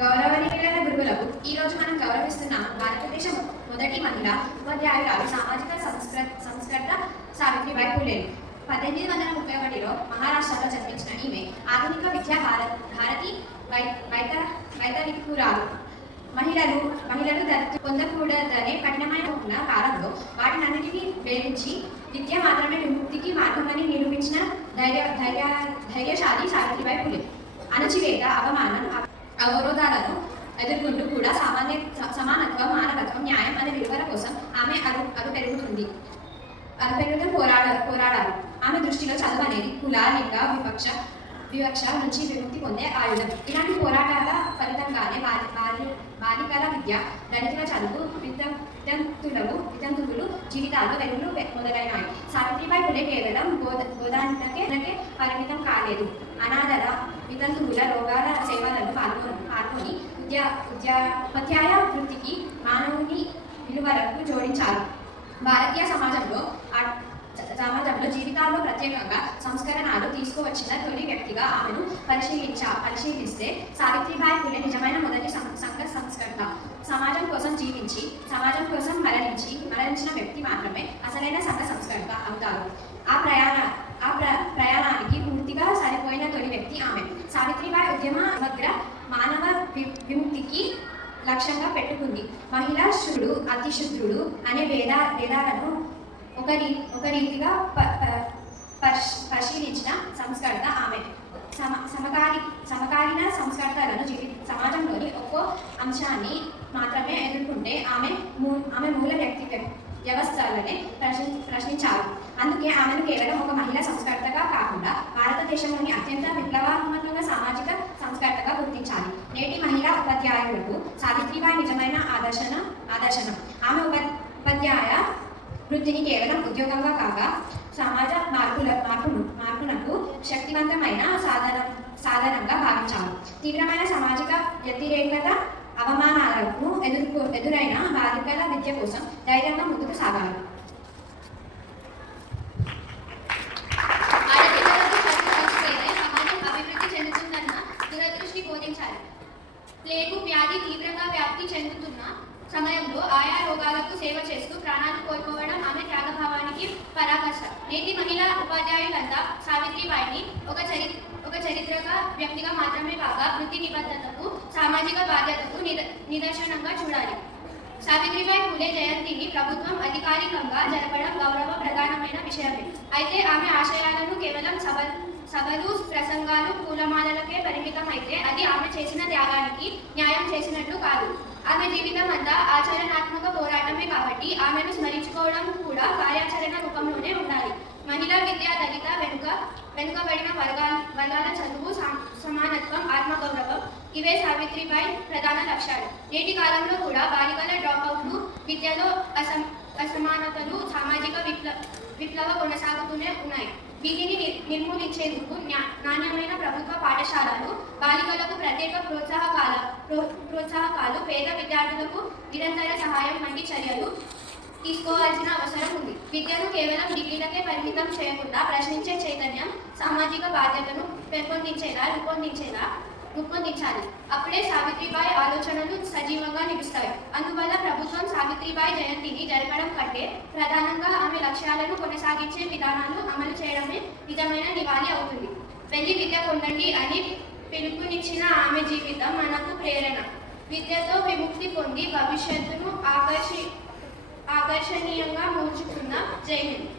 గౌరవనీయులైన గురువులకు ఈ రోజు మనం గౌరవిస్తున్నాం భారతదేశం మొదటి మహిళా ఉపాధ్యాయురాలు సామాజిక సంస్కర్త సావిత్రిబాయి ఫులే. 1831లో మహారాష్ట్రలో జన్మించిన ఈమె ఆధునిక విద్యా భారతి వైతరికురాలు. మహిళలు దత్తు పొందకూడదనే కఠినమైన ఉన్న కాలంలో వాటినన్నిటినీ వేధించి విద్య మాత్రమే విముక్తికి మార్గమని నిరూపించిన ధైర్యశాలి సావిత్రిబాయి ఫులే. అణచివేత, అవమానం, అవరోధాలను ఎదుర్కొంటూ కూడా సమానత్వం, మానవత్వం, న్యాయం అనే విలువల కోసం ఆమె అరుపెరుగుతూ పోరాడారు. ఆమె దృష్టిలో చదువు అనేది కుల, లింగ, వివక్ష నుంచి విముక్తి పొందే ఆయుధం. ఇలాంటి పోరాటాల ఫలితంగానే బాలికల విద్య, దళితుల చదువు, వితంతువులు జీవితాలు వెలుగులు మొదలైనాయి. సావిత్రిబాయి ఫులే కేవలం బోధనకే పరిమితం కాలేదు. అనాథల, వితంతువుల రోగాల సేవలను పాల్గొని ఉపాధ్యాయ వృత్తికి మానవుని విలువలకు జోడించారు. భారతీయ సమాజంలో జీవితాల్లో ప్రత్యేకంగా సంస్కరణలు తీసుకువచ్చిన తొలి వ్యక్తిగా ఆమెను పరిశీలిస్తే సావిత్రిబాయి ఫులే నిజమైన మొదటి సంఘ సంస్కర్త. సమాజం కోసం జీవించి సమాజం కోసం మరణించిన వ్యక్తి మాత్రమే అసలైన సంఘ సంస్కర్త అవుతారు. ఆ ప్రయాణానికి పూర్తిగా సరిపోయిన తొలి వ్యక్తి ఆమె. సావిత్రిబాయి ఉద్యమ సమగ్ర మానవ విముక్తికి లక్ష్యంగా పెట్టుకుంది. మహిళా శుద్ధుడు, అతిశుద్ధుడు అనే భేదాలను ఒక రీతిగా పరిశీలించిన సంస్కర్త ఆమె. సమకాలీన సంస్కర్తలను సమాజంలోని ఒక్కో అంశాన్ని మాత్రమే ఎదుర్కొంటే ఆమె మూల వ్యవస్థలనే ప్రశ్నించారు. అందుకే ఆమెను కేవలం ఒక మహిళా సంస్కర్తగా కాకుండా భారతదేశంలోని అత్యంత విప్లవాత్మక సామాజిక సంస్కర్తగా గుర్తించాలి. నేటి మహిళా ఉపాధ్యాయులకు సావిత్రిబాయి నిజమైన ఆదర్శనం. ఆమె ఉపాధ్యాయ వృత్తిని కేవలం ఉద్యోగంగా కాక సమాజ మార్పునకు శక్తివంతమైన సాధనంగా భావించారు. తీవ్రమైన సామాజిక వ్యతిరేకత, అవమానాలకు ఎదురైన బాలికల విద్య కోసం ధైర్యంగా ముందుకు సాగారు. అభివృద్ధి చెందుతుందన్న దురదృష్టి బోధించాలి. ప్లేగు వ్యాధి తీవ్రంగా వ్యాప్తి చెందుతున్న సమయంలో ఆయా రోగాలకు సేవ చేస్తూ ప్రాణాలు కోల్పోవడం ఆమె త్యాగభావానికి పరాకాష్ఠ. నేటి మహిళా ఉపాధ్యాయులంతా సావిత్రిబాయిని ఒక చరిత్రక వ్యక్తిగా మాత్రమే కాక వృత్తి నిబద్ధతకు, సామాజిక బాధ్యతకు నిదర్శనంగా చూడాలి. సావిత్రిబాయి ఫులే జయంతిని ప్రభుత్వం అధికారికంగా జరపడం గౌరవ ప్రధానమైన విషయమే. అయితే ఆమె ఆశయాలను కేవలం సభలు, ప్రసంగాలు, పూలమాలలకే పరిమితం అయితే అది ఆమె చేసిన త్యాగానికి న్యాయం చేసినట్లు కాదు. ఆమె జీవితం అంతా ఆచరణాత్మక పోరాటమే కాబట్టి ఆమెను స్మరించుకోవడం కూడా కార్యాచరణ రూపంలోనే ఉండాలి. మహిళా విద్య, దళిత, వెనుకబడిన వర్గాల చదువు, సమానత్వం, ఆత్మగౌరవం ఇవే సావిత్రిబాయి ప్రధాన లక్ష్యాలు. నేటి కాలంలో కూడా బాలికల డ్రాప్అవుట్లు, విద్యలో అసమానతలు, సామాజిక విప్లవ కొనసాగుతూనే ఉన్నాయి. వీటిని నిర్మూలించేందుకు నాణ్యమైన ప్రభుత్వ పాఠశాలలు, బాలికలకు ప్రత్యేక ప్రోత్సాహకాలు, పేద విద్యార్థులకు నిరంతర సహాయం వంటి చర్యలు తీసుకోవాల్సిన అవసరం ఉంది. విద్యను కేవలం డిగ్రీలకే పరిమితం చేయకుండా ప్రశ్నించే చైతన్యం, సామాజిక బాధ్యతను రూపొందించాలి. అప్పుడే సావిత్రిబాయి ఆలోచనలు సజీవంగా నిలుస్తాయి. అందువల్ల ప్రభుత్వం సావిత్రిబాయి జయంతిని జరపడం కంటే ప్రధానంగా ఆమె లక్ష్యాలను కొనసాగించే విధానాలు అమలు చేయడమే నిజమైన నివాళి అవుతుంది. వెళ్ళి విద్య పొందండి అని పిలుపునిచ్చిన ఆమె జీవితం మనకు ప్రేరణ. విద్యతో విముక్తి పొంది భవిష్యత్తును ఆకర్షణీయంగా మోచుకున్న జై హింద్.